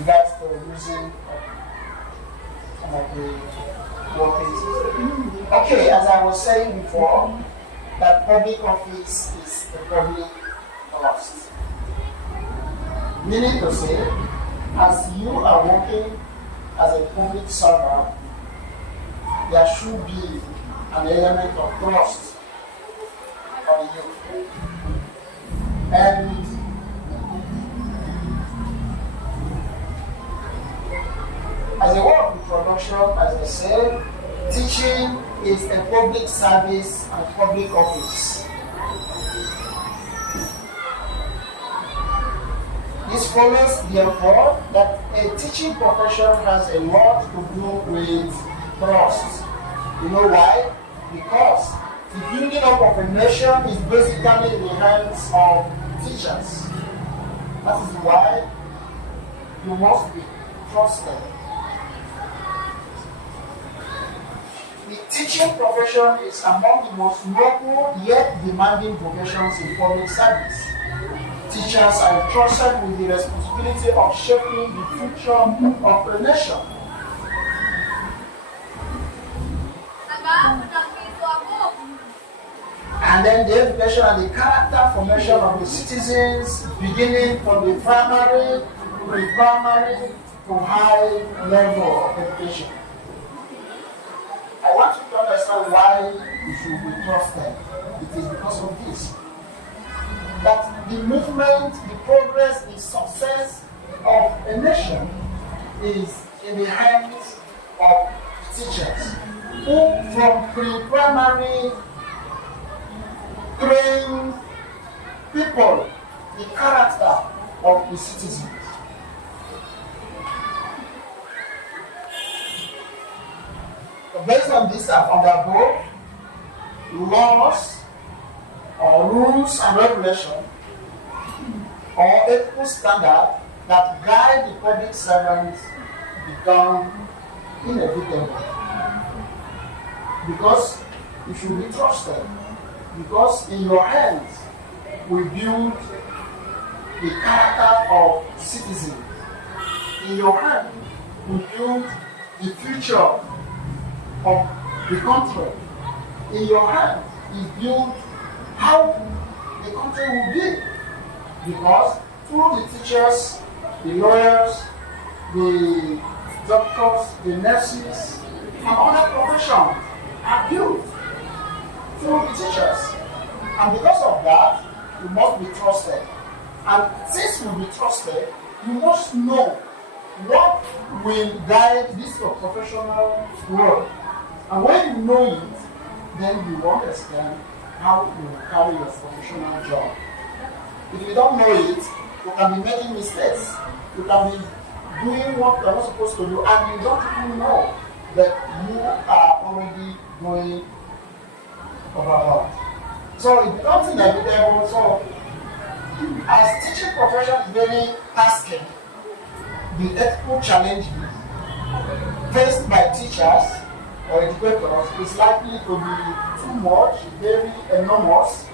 regards to using some of the workplaces. Okay, as I was saying before, that public office is a public trust. Meaning to say, as you are working as a public servant, there should be an element of trust on you. And as a word of introduction, as I said, teaching is a public service and public office. This follows, therefore, that a teaching profession has a lot to do with trust. You know why? Because the building up of a nation is basically in the hands of teachers. That is why you must be trusted. The teaching profession is among the most noble yet demanding professions in public service. Teachers are entrusted with the responsibility of shaping the future of a nation. And then the education and the character formation of the citizens, beginning from the primary, pre-primary to high level of education. I want you to understand why you should be trusted. It is because of this. That the movement, the progress, the success of a nation is in the hands of teachers who from pre-primary train people the character of the citizens. So based on this, I've undergone laws or rules and regulations or ethical standards that guide the public servants become inevitable. Because you should be trusted. Because in your hands we build the character of citizens. In your hands we build the future of the country. In your hands is built how the country will be. Because through the teachers, the lawyers, the doctors, the nurses, and other professions are built through the teachers. And because of that, you must be trusted. And since you be trusted, you must know what will guide this your professional work. And when you know it, then you understand how you will carry your professional job. If you don't know it, you can be making mistakes. You can be doing what you're not supposed to do, and you don't even know that you are already going overboard. So it becomes inevitable. So as teaching profession is very tasking, the ethical challenges faced by teachers or educators is likely to be too much, very enormous.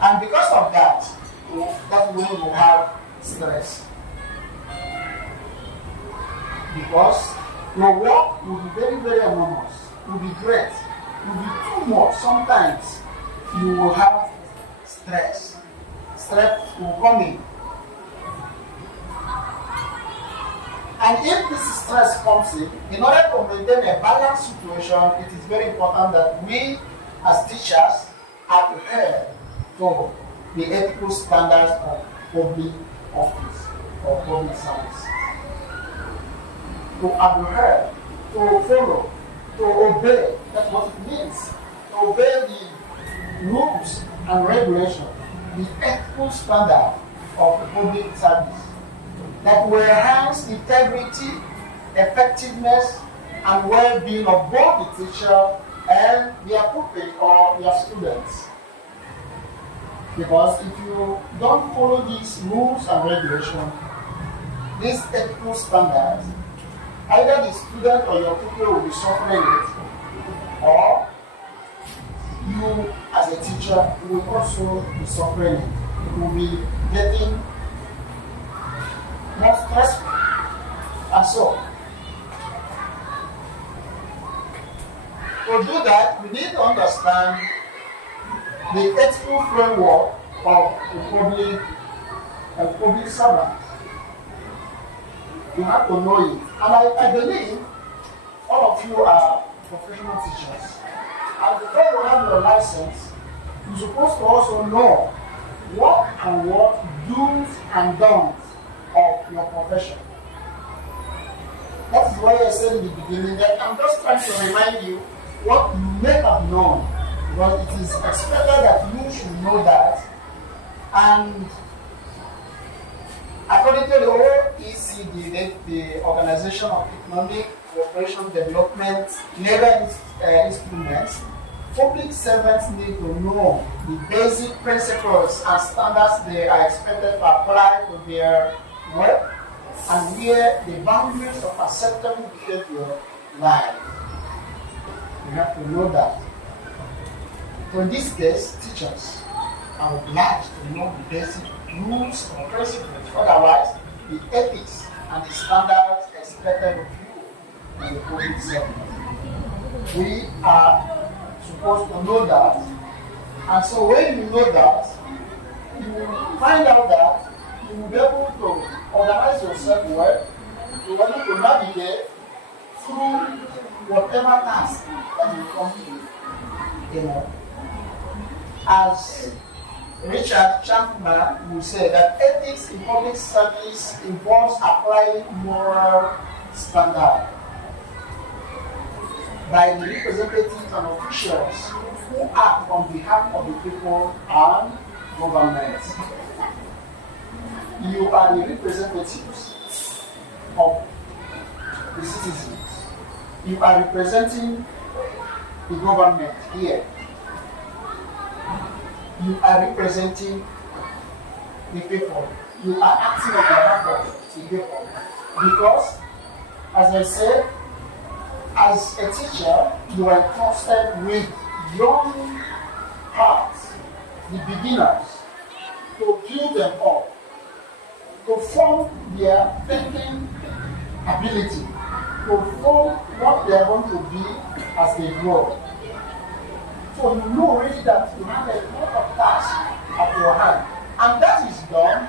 And because of that, that way you have stress. Because your work will be very, very enormous, will be great, will be too much. Sometimes you will have stress. Stress will come in. And if this stress comes in order to maintain a balanced situation, it is very important that we as teachers adhere to the ethical standards of public office or public service. To adhere, to follow, to obey, that's what it means. To obey the rules and regulations, the ethical standard of the public service that will enhance integrity, effectiveness, and well-being of both the teacher and their pupil or their students. Because if you don't follow these rules and regulations, these ethical standards, either the student or your pupil will be suffering it, or you as a teacher will also be suffering it. You will be getting stressful. And so, to do that, we need to understand the ethical framework of a public servant. You have to know it. And I believe all of you are professional teachers. And before you have your license, you're supposed to also know what do's and don'ts of your profession. That is why I said in the beginning that I'm just trying to remind you what you may have known, because it is expected that you should know that. And according to the OECD, the Organization of Economic Cooperation Development, labor instruments, public servants need to know the basic principles and standards they are expected to apply to their work and where the boundaries of acceptable behavior lie. You have to know that. So in this case, teachers are obliged to know the basic rules or principles. Otherwise, the ethics and the standards expected of you in the public sector. We are supposed to know that. And so when you know that, you will find out that you will be able to organize yourself well, you will be able to navigate through whatever task that you come to. You know, as Richard Champman will say that ethics in public service involves applying moral standards by the representatives and officials who act on behalf of the people and government. You are the representatives of the citizens. You are representing the government here. You are representing the people. You are acting on behalf of the people. Because, as I said, as a teacher, you are entrusted with young hearts, the beginners, to build them up, to form their thinking ability, to form what they are going to be as they grow. So you know really that you have a lot of tasks at your hand. And that is done,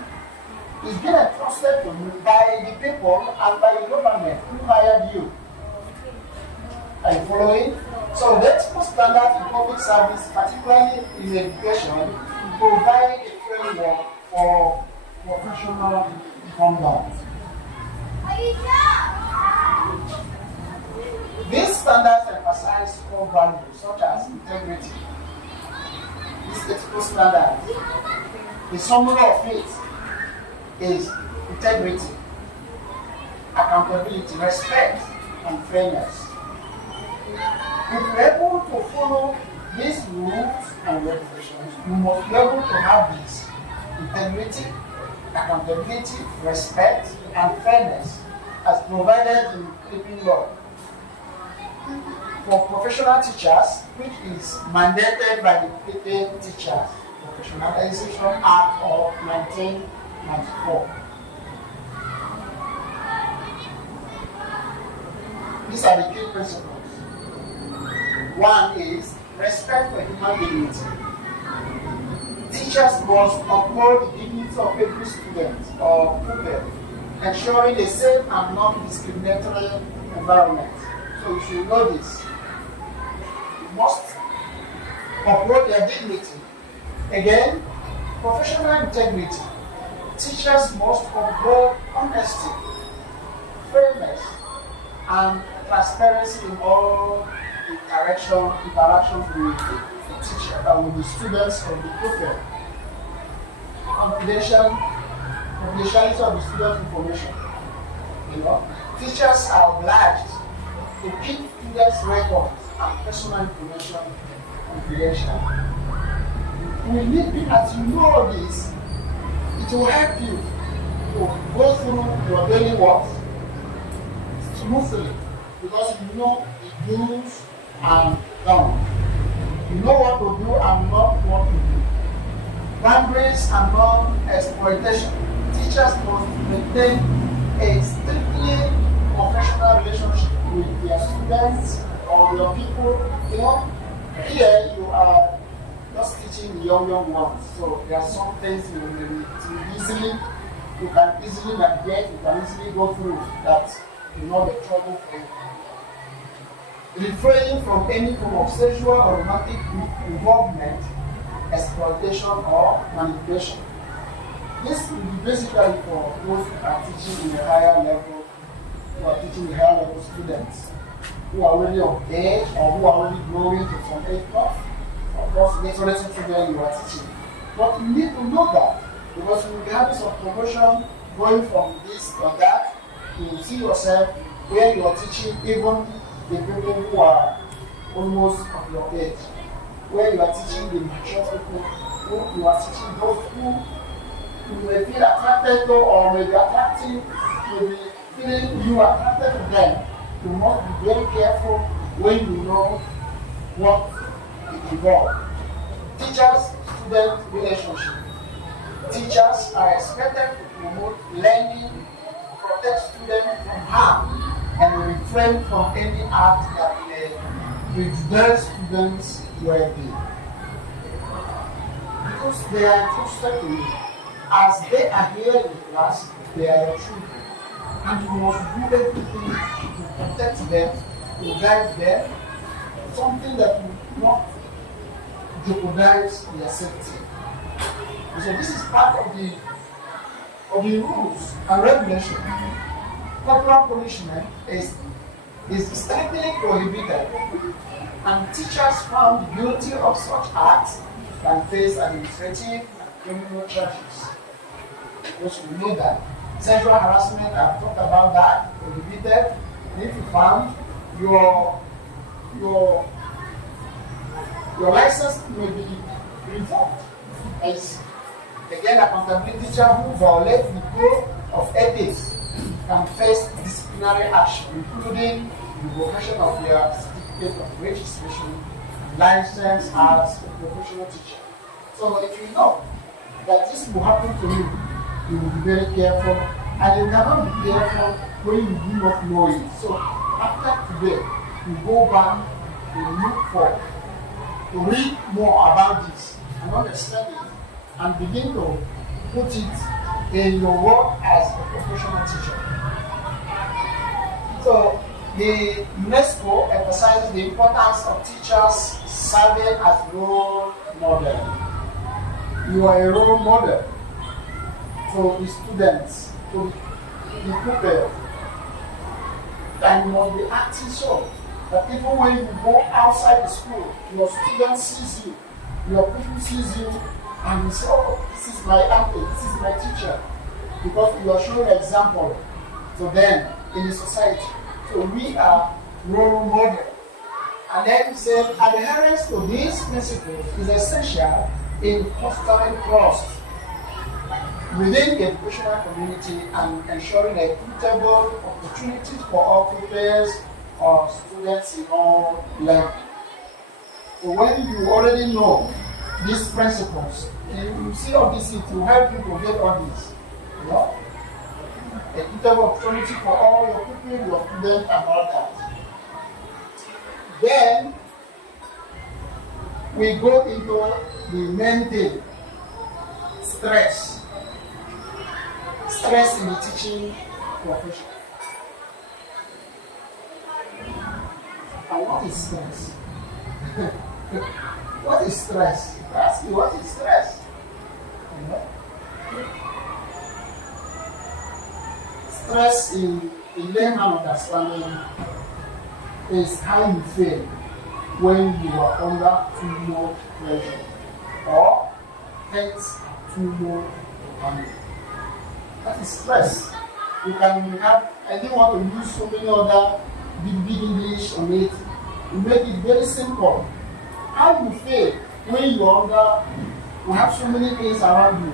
is being entrusted to you by the people and by the government who hired you. Are you following? So the ethical standards in public service, particularly in education, provide a framework for professional conduct. These standards emphasize core values such as integrity. These ethical standards, the summary of it is integrity, accountability, respect, and fairness. If you're able to follow these rules and regulations, you must be able to have this integrity, accountability, respect, and fairness as provided in Philippine law. For professional teachers, which is mandated by the Philippine Teachers Professionalization Act of 1994. These are the key principles. One is respect for human dignity. Teachers must uphold the dignity of every student or pupil, ensuring a safe and non-discriminatory environment. So you should know this. You must uphold their dignity. Again, professional integrity. Teachers must uphold honesty, fairness, and transparency in all interactions with the teacher and with the students of the pupil. Confidentiality of the student information. Teachers are obliged to keep students' records and personal information confidential. As you know this, it will help you to go through your daily work smoothly because you know the do's and don'ts. You know what to do and not what to do. Boundaries and non-exploitation. Teachers must maintain a strictly professional relationship with your students or your people, here you are just teaching the young ones. So there are some things you can easily navigate, you can easily go through that will not be trouble for you. Refraining from any form of sexual or romantic involvement, exploitation, or manipulation. This will be basically for those who are teaching in a higher level, who are teaching the higher level students, who are already of age or who are already growing to some age plus. Of course, the adolescent children you are teaching. But you need to know that, because you will be having some promotion going from this or that. You see yourself where you are teaching even the people who are almost of your age, where you are teaching the mature people, who you are teaching those who may feel attracted to or may be attractive, may be feeling you are attracted to them. You must be very careful when you know what it involves. Teachers-student relationship. Teachers are expected to promote learning, protect students from harm, and refrain from any act that may prejudice students' well-being. Because they are entrusted to you. As they are here in class, they are your children. And you must do everything to protect them, to guide them, something that will not jeopardize their safety. So this is part of the rules and regulations. Corporal punishment is strictly prohibited, and teachers found guilty of such acts can face administrative and criminal charges. Because we know that sexual harassment, I've talked about that, prohibited. If you found your license may be revoked. As again, accountability teacher who violates the code of ethics can face disciplinary action, including revocation of their certificate of registration, license as a professional teacher. So if you know that this will happen to you, you will be very careful, and you cannot be careful when you do not know it. So after today, you go back to look to read more about this and understand it, and begin to put it in your work as a professional teacher. So the UNESCO emphasizes the importance of teachers serving as role model. You are a role model for the students, for the pupils, and you must be acting so that even when you go outside the school, your student sees you, your people sees you, and you say, oh, this is my uncle, this is my teacher, because you are showing an example to them in the society. So we are role models. And then he said, adherence to these principles is essential in fostering trust within the educational community and ensuring equitable opportunities for all pupils or students in all levels. So when you already know these principles, you see all this, it will help you to get all this. You know? Equitable opportunity for all your pupils, your students, and all that. Then we go into the main thing, stress. Stress in the teaching profession. And what is stress? What is stress? Ask you, what is stress? You know? Stress in layman understanding is how you feel when you are under too much pressure or things are too much to handle. That is stress. You can have, I didn't want to use so many other big English on it. You make it very simple. How you feel when you are under, you have so many things around you.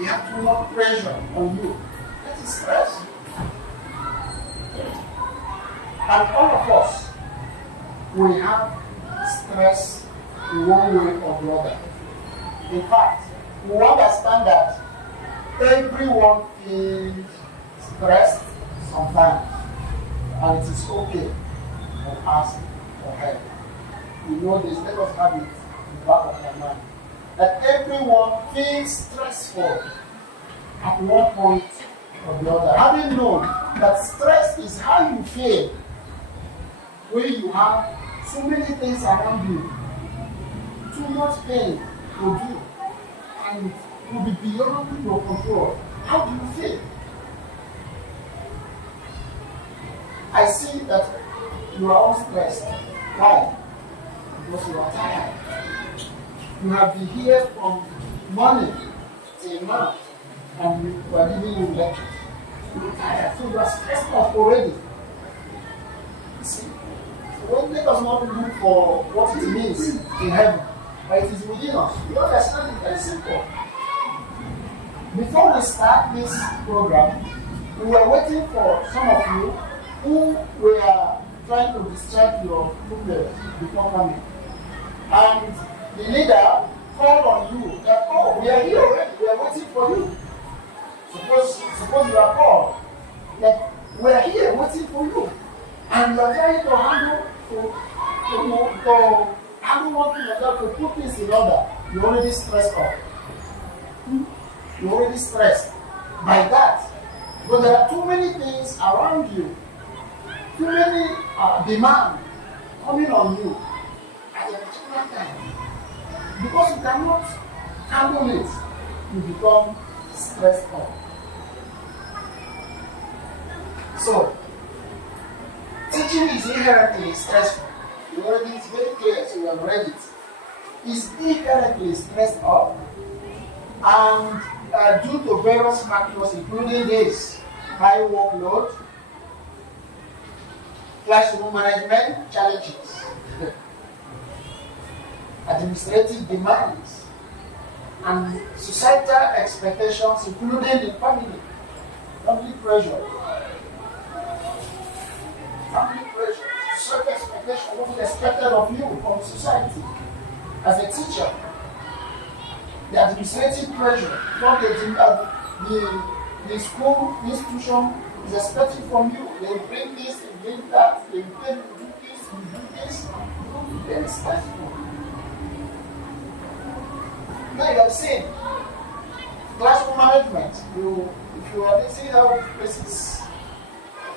You have too much pressure on you. That is stress. And all of us, we have stress in one way or the other. In fact, we understand that Everyone feels stressed sometimes, and it is okay to ask for help. You know this, let us have it in the back of your mind. That everyone feels stressful at one point or the other. Having known that stress is how you feel when you have so many things around you, too much pain to do, and it will be beyond your control. How do you feel? I see that you are all stressed. Why? Because you are tired. You have been here from morning till now, and we are giving you lectures. You are tired, so you are stressed out already. You see? So let us not look for what it means in heaven, but it is within us. You understand it very simple. Before we start this program, we were waiting for some of you who were trying to distract your pupils before coming. And the leader called on you that, oh, we are here already, we are waiting for you. Suppose you are called that we are here waiting for you. And you are trying to handle one thing like that, to put things in order. You're already stressed out. You're already stressed by that. But there are too many things around you, too many demands coming on you at a particular time. Because you cannot handle it, you become stressed out. So, teaching is inherently stressful. It's very clear, so you have read it. It's inherently stressed out, and due to various factors, including this high workload, classroom management challenges, administrative demands, and societal expectations, including the family pressure, social expectation, what is expected of you from society as a teacher, the administrative pressure, what the school institution is expecting from you. They bring this, they bring that, they tell you do this, you do this. It's very stressful. Now you have seen classroom management. If you are see how this place is,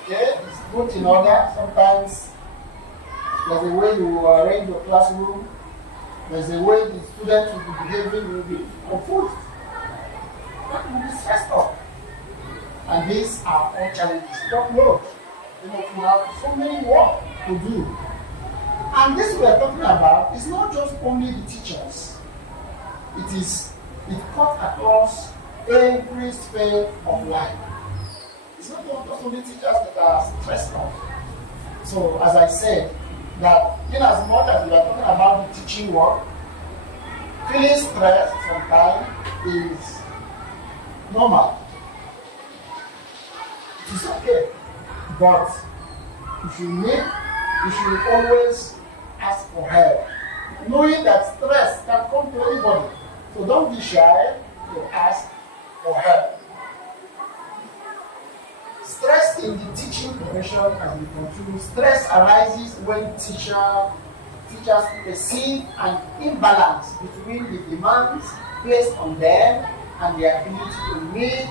okay, it's put in order. Sometimes there's a way you arrange your classroom. There's a way the students will be behaving, will be confused. That will be stressed out. And these are all challenges. Don't load. You have so many work to do. And this we are talking about is not just only the teachers. It cuts across every sphere of life. It's not just only teachers that are stressed out. So as I said, that in as much as we are talking about the teaching work, feeling stressed sometimes is normal. It is okay. But you should always ask for help. Knowing that stress can come to anybody. So don't be shy to ask for help. Stress in the teaching profession, as we continue, stress arises when teachers perceive an imbalance between the demands placed on them and their ability to meet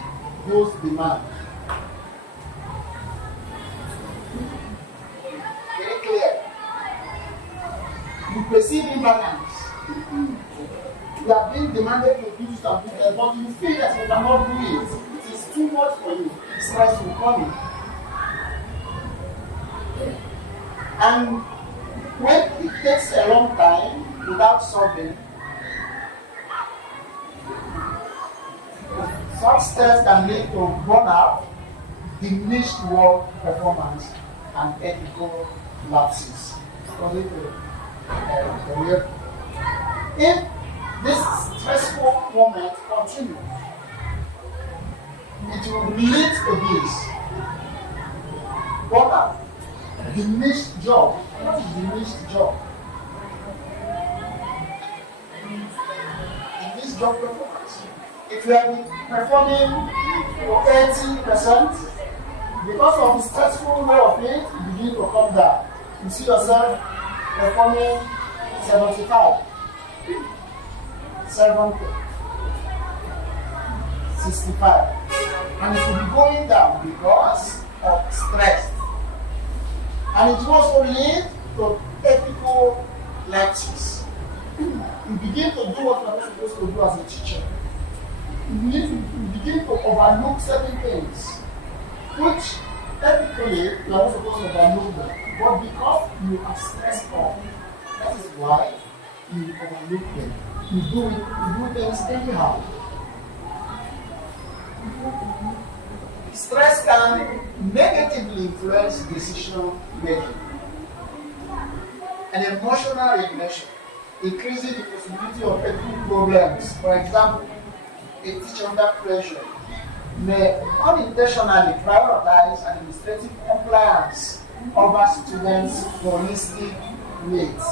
those demands. Very clear. You perceive imbalance. You are being demanded to do this and do that, but you feel that you cannot do it. It is too much for you. Stress will come in. And when it takes a long time without solving, such stress can lead to burnout, diminished work performance, and ethical lapses. If this stressful moment continues, it will lead to this burnout, diminished job. What is diminished job? Diminished job performance. If you have been performing 80%, because of the stressful way of it, you begin to come down. You see yourself performing 75, 70, 65. And it will be going down because of stress. And it will also lead to ethical lapses. You begin to do what you are not supposed to do as a teacher. You begin to overlook certain things, which ethically you are not supposed to overlook them. But because you are stressed out, that is why you overlook them. You do things anyhow. Stress can negatively influence decision making. And emotional regulation increases the possibility of ethical problems. For example, a teacher under pressure may unintentionally prioritize administrative compliance over students' holistic needs.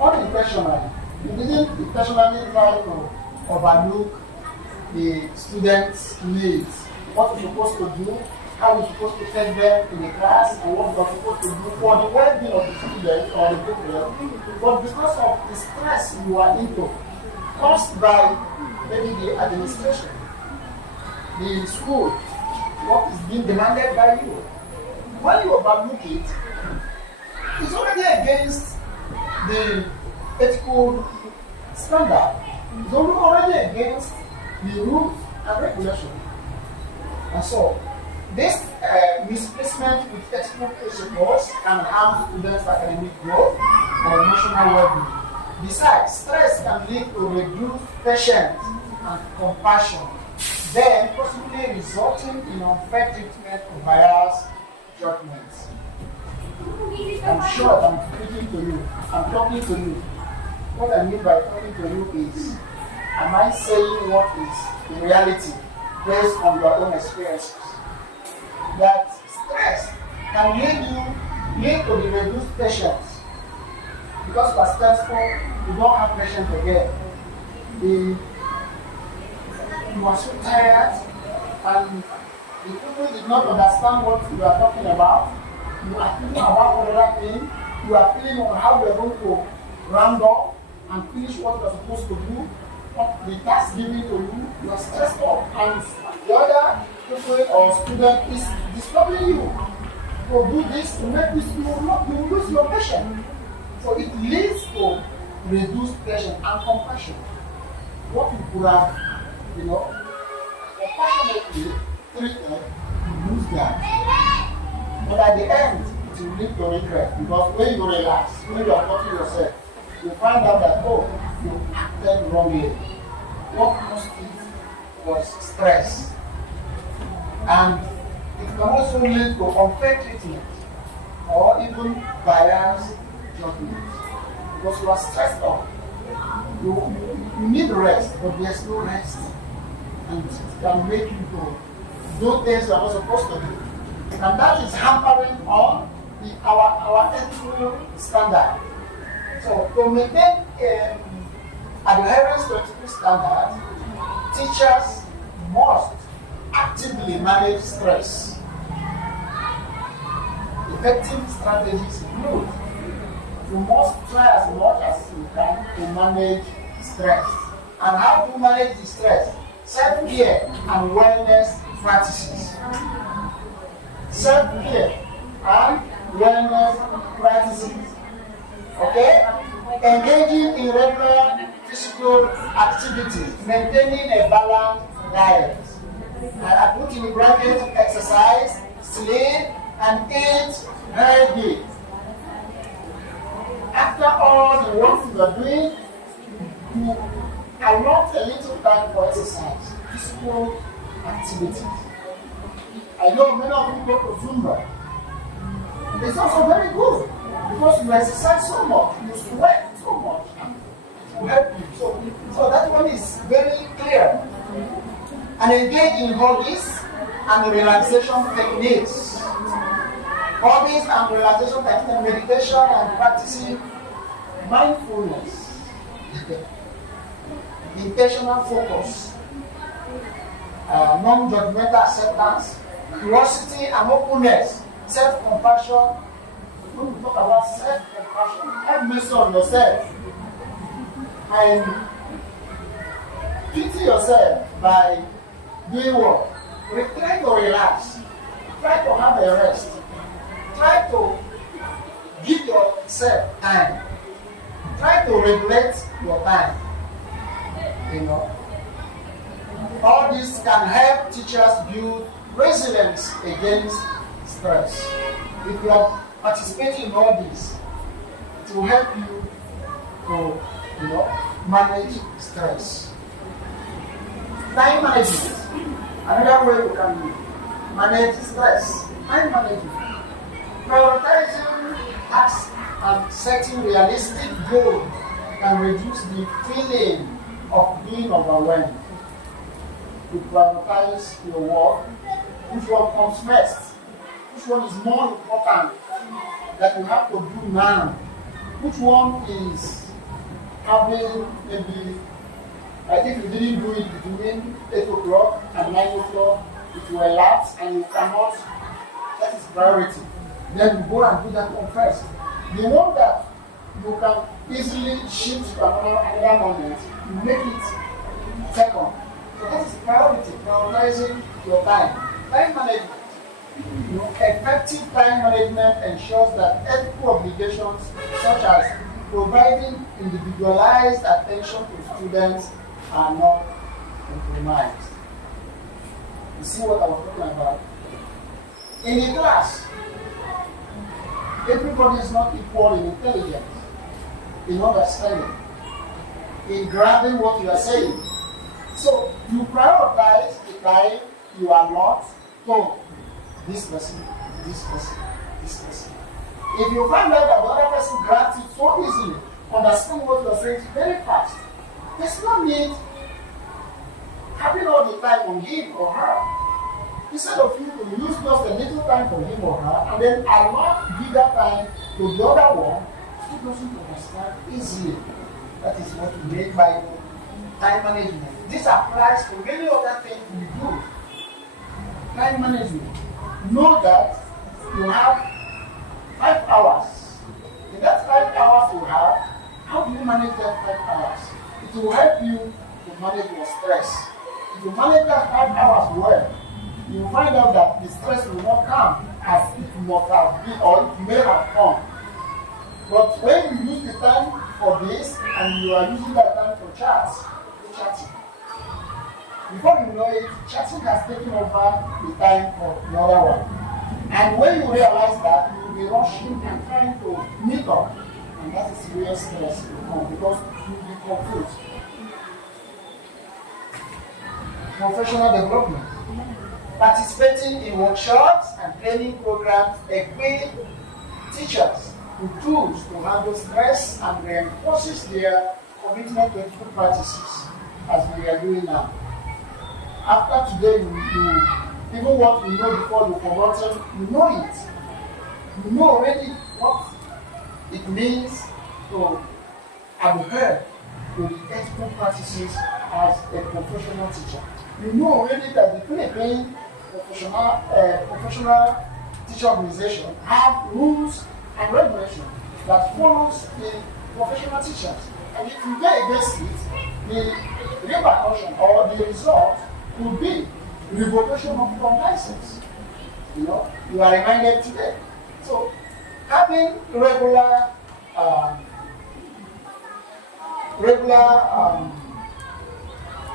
Unintentionally. You didn't intentionally try to overlook the students' needs. What you're supposed to do, how you're supposed to take them in the class, and what you're supposed to do for the well-being of the students or the pupil. But because of the stress you are into, caused by maybe the administration, the school, what is being demanded by you, when you overlook it, it's already against the ethical standard. It's already against the rules and regulations. And so, this misplacement with ethical principles can harm students' academic growth and emotional well-being. Besides, stress can lead to reduced patience and compassion, then possibly resulting in unfair treatment of biased judgments. I'm sure I'm speaking to you. I'm talking to you. What I mean by talking to you is, am I saying what is in reality based on your own experiences? That stress can lead to the reduced patience. Because you are stressful, you don't have patience again. You are so tired, and the people did not understand what you are talking about. You are thinking about another thing. You are feeling on how you are going to round up and finish what you are supposed to do. What the task given to you, you are stressed out, and the other people or student is disturbing you. To do this, to make this, you will lose your patience. So it leads to reduced patience and compassion. What you could have, compassionately treated, you lose that. But at the end, it will lead to regret, because when you relax, when you are talking yourself, you find out that, you acted wrongly. What caused it was stress. And it can also lead to unfair treatment or even biased judgment. Because you are stressed out. You need rest, but there's no rest. And it can make you do things you are not supposed to do. And that is hampering on our ethical standard. So to maintain adherence to ethical standards, teachers must actively manage stress. Effective strategies include: you must try as much as you can to manage stress. And how to manage the stress? Self-care and wellness practices. Self-care and wellness practices. Okay? Engaging in regular physical activities, maintaining a balanced diet. And I put in the bracket: exercise, sleep, and eat healthy. After all the work you are doing, you allot a little time for exercise, physical activities. I know many of you go to Zumba. It's also very good because you exercise so much, you sweat so much, it will help you. So that one is very clear. And engage in hobbies and relaxation techniques. Hobbies and relaxation techniques, meditation and practicing mindfulness, intentional focus, non-judgmental acceptance, curiosity and openness, self-compassion. When we talk about self-compassion, have mercy on yourself and pity yourself by doing what? Try to relax. Try to have a rest. Try to give yourself time. Try to regulate your time. You know, all this can help teachers build resilience against stress. If you are participating in all this, it will help you to, manage stress. Time management. Another way you can manage stress. Time management. Prioritizing tasks and setting realistic goals can reduce the feeling of being overwhelmed. You prioritize your work. Which one comes first? Which one is more important that you have to do now? Which one is having maybe, like if you didn't do it between 8 o'clock and 9 o'clock, it will elapse and you cannot, that is priority. Then you go and do that one first. The one that you can easily shift to another moment, you make it second. So that is priority, prioritizing your time. Time management. Effective time management ensures that ethical obligations such as providing individualized attention to students are not compromised. You see what I was talking about? In a class, everybody is not equal in intelligence, in understanding, in grabbing what you are saying. So you prioritize the time you are not told. This person, this person, this person. If you find out that the other person grabs it so easily, understand what you are saying very fast, there's no need having all the time on him or her. Instead of you to use just a little time for him or her and then allot bigger time to the other one, he doesn't understand easily. That is what we make by time management. This applies to many other things we do. Time management. Know that you have 5 hours. In that 5 hours you have, how do you manage that 5 hours? It will help you to manage your stress. If you manage that 5 hours well, you will find out that the stress will not come as it must have been or it may have come. But when you use the time for this and you are using that time for chatting. Before you know it, chatting has taken over the time for the other one. And when you realize that, you will be rushing and trying to meet up. And that is where stress will come because you will be confused. Professional development. Participating in workshops and training programs equip teachers with tools to handle stress and reinforces their commitment to ethical practices as we are doing now. After today, you even what you know before you forgotten, you know it. You know already what it means to adhere to the ethical practices as a professional teacher. You know already that the Philippine professional teacher organization have rules and regulations that follows the professional teachers. And if you go against it, the repercussion or the result will be revocation of your license. You are reminded today. So having regular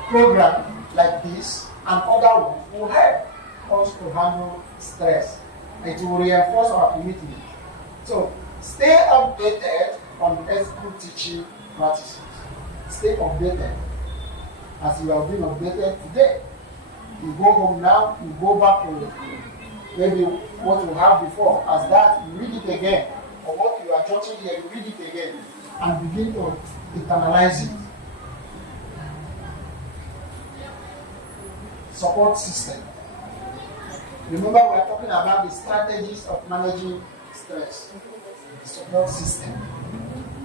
program like this and other ones will help us to handle stress. It will reinforce our commitment. So stay updated on ethical teaching practices. Stay updated as you have been updated today. You go home now, you go back to maybe what you have before. As that, you read it again. Or what you are jotting here, you read it again. And begin to internalize it. Support system. Remember, we are talking about the strategies of managing stress. The support system.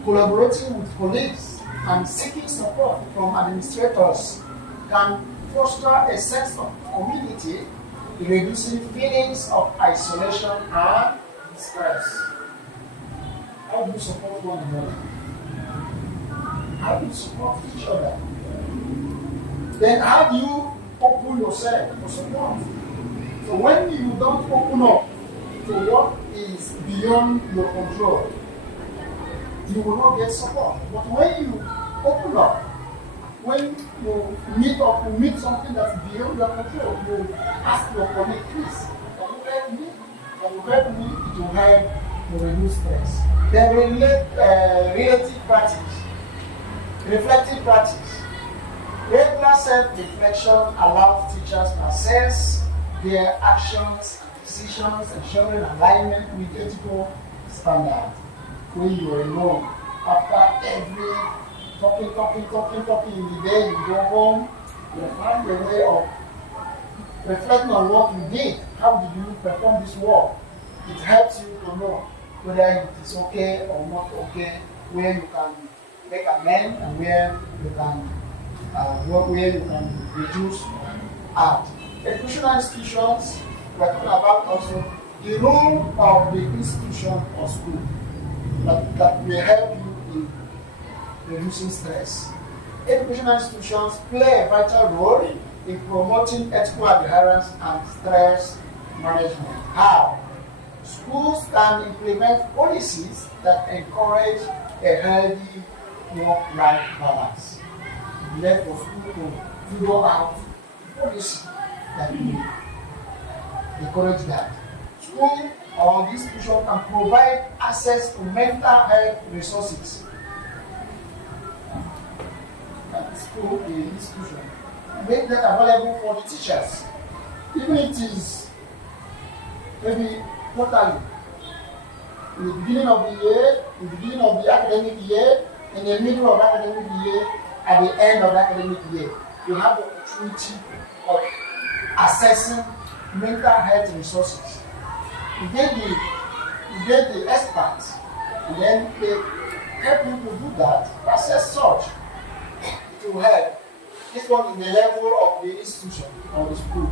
Collaborating with colleagues and seeking support from administrators can foster a sense of community, reducing feelings of isolation and stress. How do you support one another? How do you support each other? Then how do you open yourself for support? So when you don't open up to what is beyond your control, you will not get support. But when you open up, when you meet something that's beyond your control, you ask your colleague, please, can you help me? Can you help me? It will help to reduce stress. Then relative practice, reflective practice. Regular self-reflection allows teachers to assess their actions and decisions, ensuring alignment with ethical standards. When you are alone, after every talking in the day, you go home, you find a way of reflecting on what you did. How did you perform this work? It helps you to know whether it is okay or not okay, where you can make amends and where you can reduce or add. Educational institutions, we are talking about also the role of the institution or school that will help you in reducing stress. Educational institutions play a vital role in promoting ethical adherence and stress management. How? Schools can implement policies that encourage a healthy work-life balance. Left for school to figure out policy that will encourage that. School or the institution can provide access to mental health resources. At school, the institution, make that available for the teachers. Even if it is maybe quarterly. In the beginning of the year, in the beginning of the academic year, in the middle of the academic year, at the end of the academic year, you have the opportunity of assessing mental health resources. You get the experts, and then they help you to do that, assess such to help. This one is the level of the institution or the school.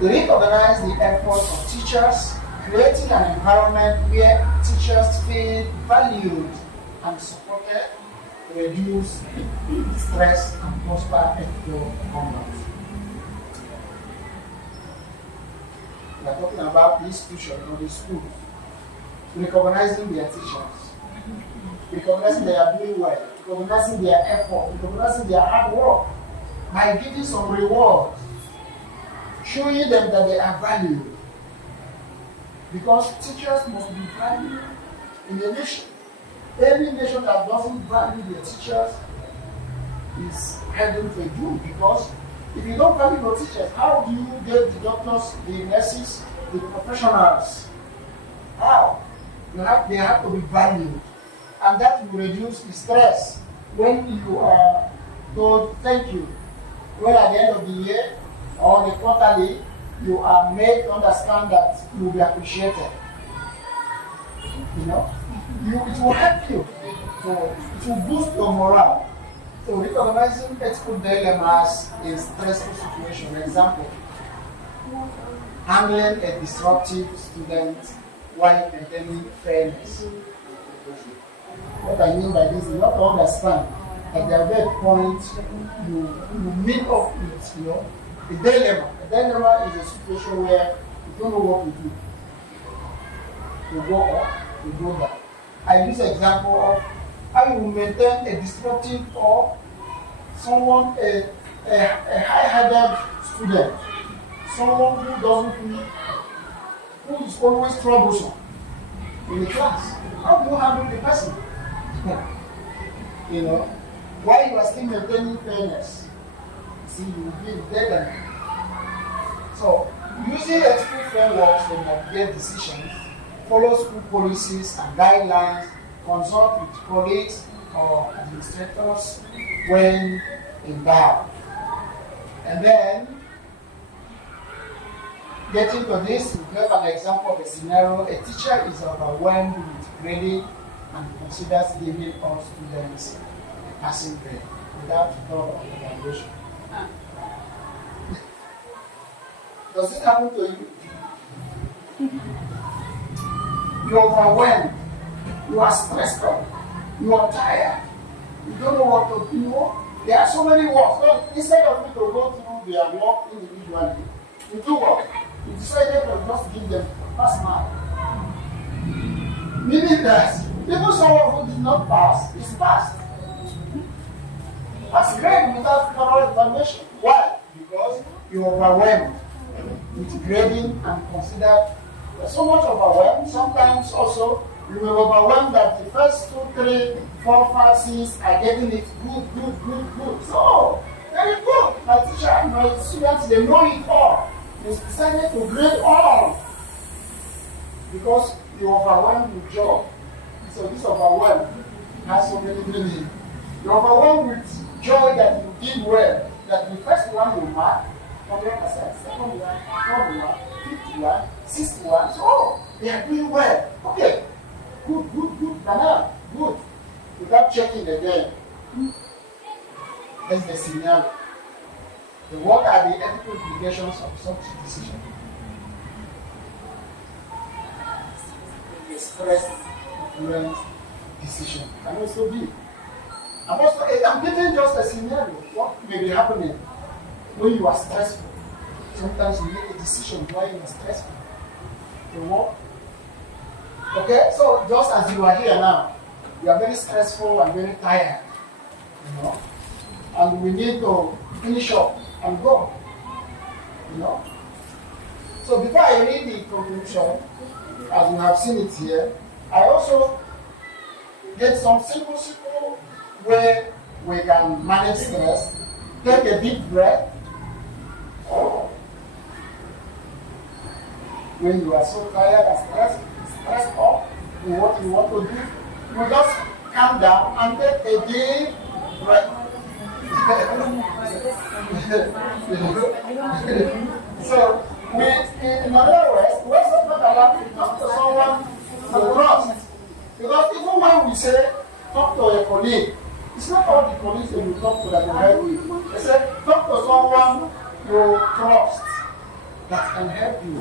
They recognize the efforts of teachers, creating an environment where teachers feel valued and supported, reduce stress and foster ethical conduct. We are talking about the institution or the school, recognizing their teachers, recognizing they are doing well, recognizing their effort, recognizing their hard work by giving some rewards, showing them that they are valued. Because teachers must be valued in the nation. Any nation that doesn't value their teachers is heading for doom. Because if you don't value your teachers, how do you get the doctors, the nurses, the professionals? How? They have to be valued. And that will reduce the stress when you are told thank you. When at the end of the year or the quarterly, you are made to understand that you will be appreciated. You know? It will help you. So it will boost your morale. So recognizing ethical dilemmas in stressful situations. For example, handling a disruptive student while maintaining fairness. What I mean by this is not to understand that there will be a point you meet up with, a dilemma. A dilemma is a situation where you don't know what to do. You go up, you go down. I use an example of how you maintain a disruptive or someone, a high-headed student, someone who is always troublesome in the class. How do you handle the person? While you are still maintaining fairness, see, you will be dead. So, using ethical frameworks to navigate decisions, follow school policies and guidelines, consult with colleagues or administrators when in doubt. And then, getting to this, we have an example of a scenario. A teacher is overwhelmed with grading and considers giving all students a passing grade. without thought of evaluation. Does it happen to you? You're overwhelmed. You are stressed out. You are tired. You don't know what to do. There are so many works. So instead of you to go through their work individually, you do what? You decided to just give them pass mark. Meaning that even someone who did not pass is passed. That's great without thorough evaluation. Why? Because you're overwhelmed with grading and considered so much overwhelmed. Sometimes also you will overwhelmed that the first 2, 3, 4, 5, 6 are getting it good. So, very good. My teacher and my students, they know it all. They decided to grade all because you overwhelmed with joy. So this overwhelm has so many meanings. You're overwhelmed with joy that you did well, that the first one you mark, 100%, second one, third one, fifth one, sixth one. So, they are doing well. Okay. Good, banana, good. Without checking again. That's the scenario. What are the ethical implications of such decision? The stress influence decision can also be. I'm giving just a scenario. What may be happening when you are stressful? Sometimes you make a decision while you are stressful. You what? Okay, so just as you are here now, you are very stressful and very tired, and we need to finish up and go, So before I read the conclusion, as you have seen it here, I also get some simple way we can manage stress. Take a deep breath. When you are so tired and stressed up in what you want to do, you just calm down and take a deep breath. So, in other words, we also talk about to talk to someone you trust. Because even when we say talk to a colleague, it's not all the colleagues that you talk to that will help you. They say talk to someone you trust that can help you,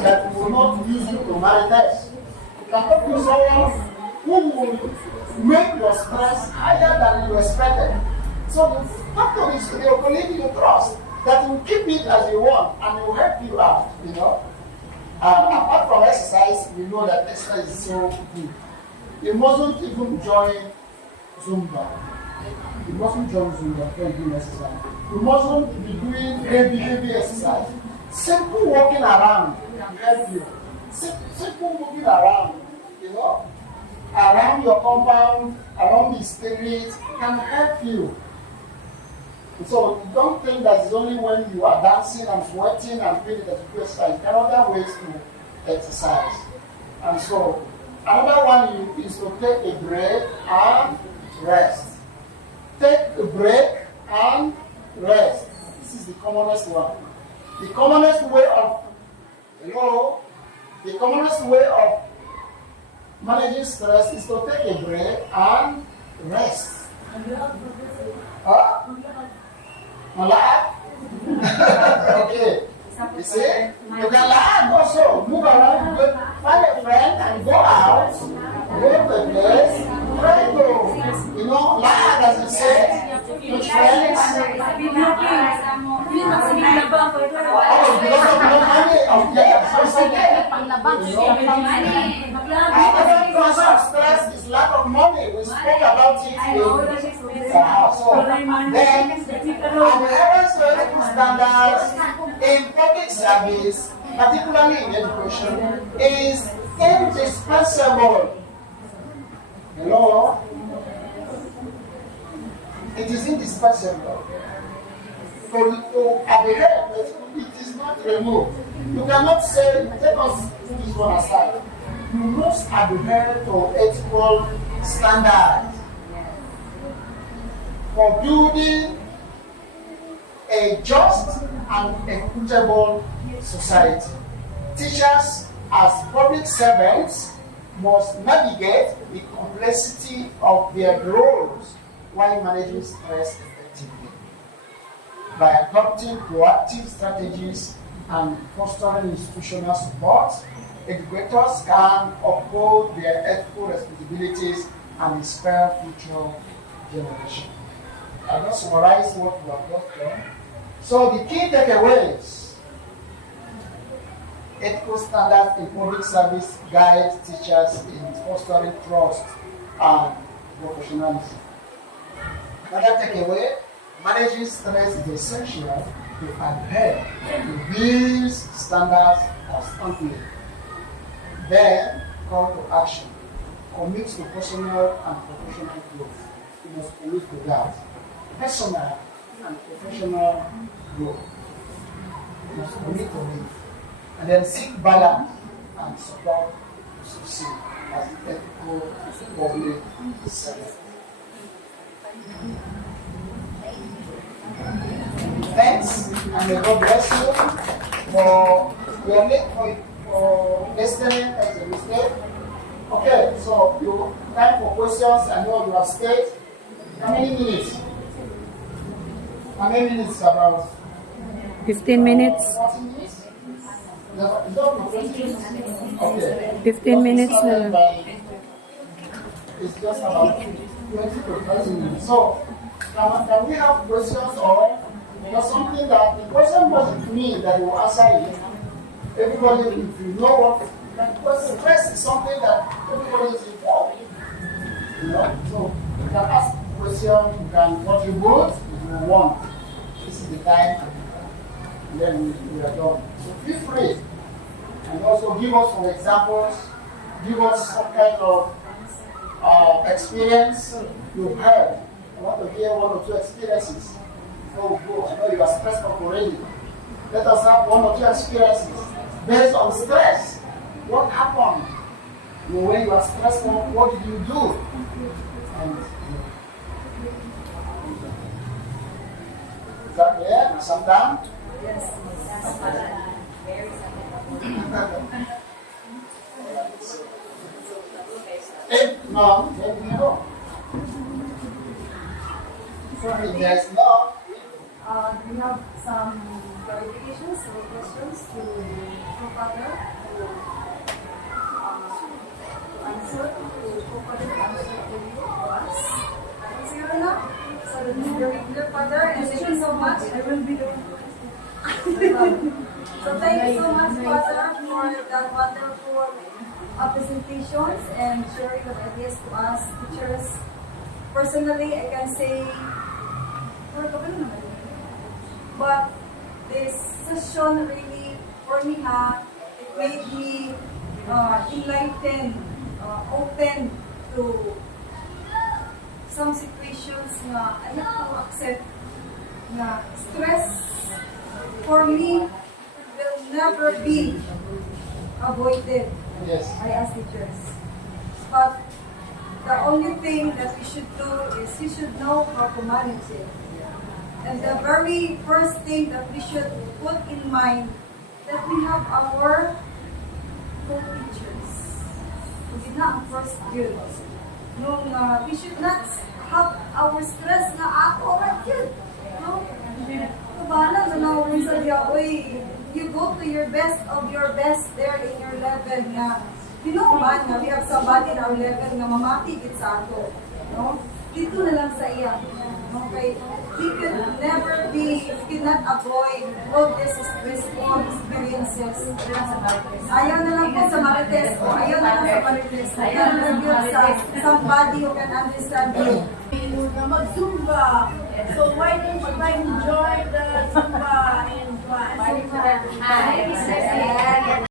that will not use you to marry test. You can talk to someone who will make your stress higher than you expected. So talk to your colleague you trust that will keep it as you want and will help you out, Apart from exercise, we know that exercise is so good. You mustn't even join Zumba. You mustn't join Zumba for doing exercise. You mustn't be doing heavy exercise. Simple walking around can help you. Simple walking around, around your compound, around the street can help you. So don't think that it's only when you are dancing and sweating and doing that you exercise. There are other ways to exercise. And so another one is to take a break and rest. Take a break and rest. This is the commonest one. The commonest way of managing stress is to take a break and rest. Laugh? Okay. You see? You can laugh also. Move around. Find a friend and go out. Go to a place. Try to, laugh as you say. With friends. Oh, because of no money. Okay. So it's okay. Another cause of stress is lack of money. We spoke about it in the house. So then, adherence to ethical standards in public service, particularly in education, is indispensable. Hello? It is indispensable. To adhere, it is not removed. You cannot say, let us put this one aside. You must adhere to ethical standards for building a just and equitable society. Teachers, as public servants, must navigate the complexity of their roles while managing stress effectively. by adopting proactive strategies and fostering institutional support, educators can uphold their ethical responsibilities and inspire future generations. I just summarize what we have just done. So the key takeaways: ethical standards in public service guide teachers in fostering trust and professionalism. Another takeaway: managing stress is essential to adhere to these standards constantly. Then, call to action: commit to personal and professional growth. You must commit to that. Personal and professional growth. You must commit to it. And then seek balance and support to succeed as ethical public servant. Thanks, and may God bless you for listening as a mistake. Okay, so you time for questions. I know you have stayed. How many minutes? How many minutes? About 15 minutes. 40 minutes? Is that 20 minutes? Okay. 15 minutes na lang. It's just about 20 to 30 minutes. So, can we have questions or something that the question doesn't mean that you will answer it? Everybody, if you know what the question first is something that everybody is involved. You know? So, you can ask a question, you can contribute if you want. This is the time, and then we are done. So, feel free. And also give us some examples, give us some kind of experience you've heard. I want to hear one or two experiences before we go. I know you are stressed out already. Let us have one or two experiences based on stress. What happened? When you are stressed, what did you do? And is that clear? Sometimes? Yes. Very If none, then we know. So if there is none, we have some clarifications or questions to co-father to answer to us. Zero now. So the regular father, and thank you so much. I will be there. So thank you so much, Father, for that wonderful presentations and sharing of ideas to us teachers. Personally, I can say, but this session really, for me, it made me enlightened, open to some situations na I have to accept na stress for me will never be avoided. yes. I as teachers. But the only thing that we should do is we should know how to manage it. And the very first thing that we should put in mind that we have our co-teachers. We did not first year. No, we should not have our stress na ako right yun. No? Kabala na rin sa diya, you go to your best of your best there in your level na, you know man, na we have somebody in our level na mamatigit sa ato. No? Dito na lang sa iya. Okay? We could never be, we cannot avoid all these stressful experiences. Ayaw na lang po sa Marites. Ayaw na lang sa Marites. Ayaw na lang yun sa somebody who can understand you. Na mag-Zumba. So why don't you try